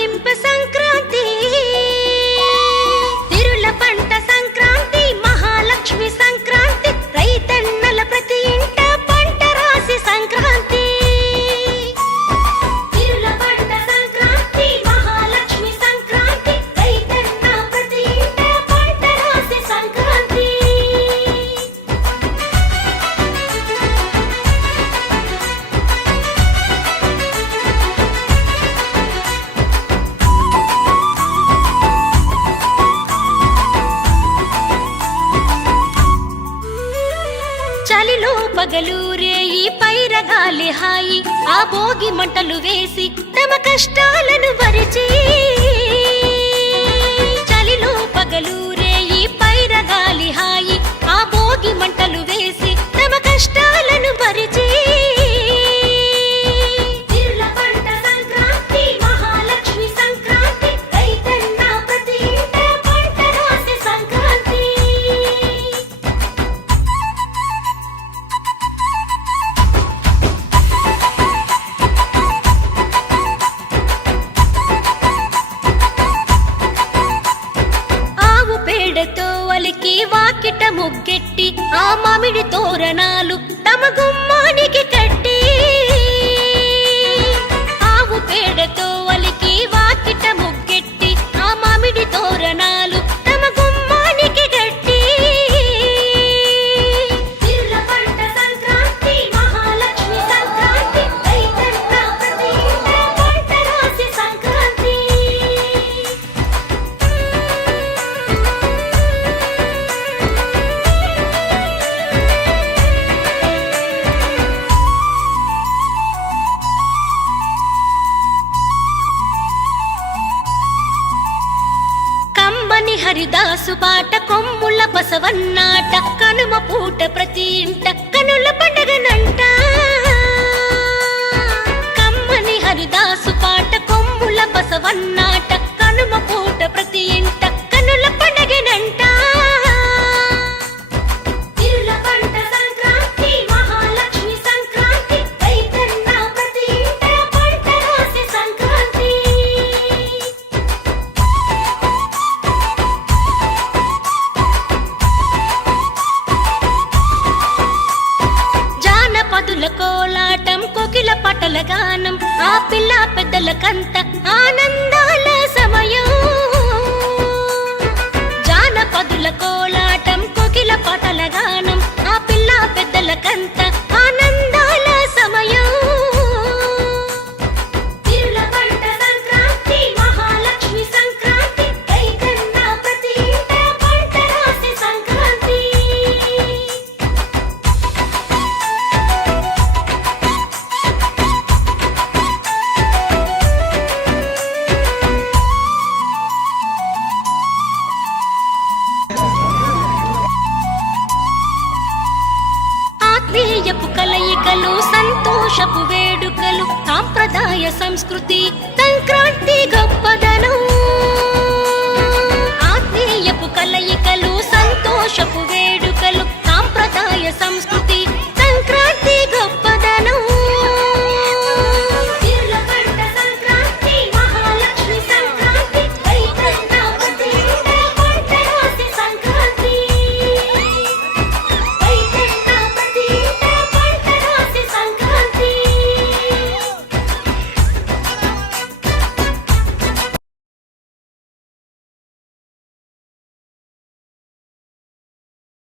నింపే సంక్రాంతి తిరుల పంట సంక్రాంతి మహాలక్ష్మి సంక్రాంతి రైతన్నల ప్రతి ఇంట పంట రాసి సంక్రాంతి తిరుల పంట సంక్రాంతి మహాలక్ష్మి సంక్రాంతి రైతన్న ప్రతి ఇంట పంట రాసి సంక్రాంతి చలిలో పగలూరే ఈ పైరగాలి హాయి ఆ భోగి మంటలు వేసి తమ కష్టాలను పరిచి చలిలో పగలూరే ఈ పైరగాలి హాయి ఆ భోగి మంటలు వేసి తమ కష్టాలను పరిచి తిరుల పంట సంక్రాంతి మహాలక్ష్మి సంక్రాంతి రైతన్న ప్రతి ఇంట పంట రాసి సంక్రాంతి ఆవు పేడతో ఒలికి వాకిట ముగ్గెట్టి ఆ మామిడి తోరణాలు తమ గుమ్మానికి కట్టి ఆవు పేడతో ఒలికి వాకిట ముగ్గెట్టి ఆ మామిడి తోరణాలు తమ గుమ్మానికి కట్టి తిరుల పంట సంక్రాంతి మహాలక్ష్మి సంక్రాంతి రైతన్న ప్రతి ఇంట పంట రాసి సంక్రాంతి కమ్మని హరిదాసు పాట కొమ్ముల బసవన్నాట కనుమ పూట ప్రతి ఇంట కనుల పండగనంట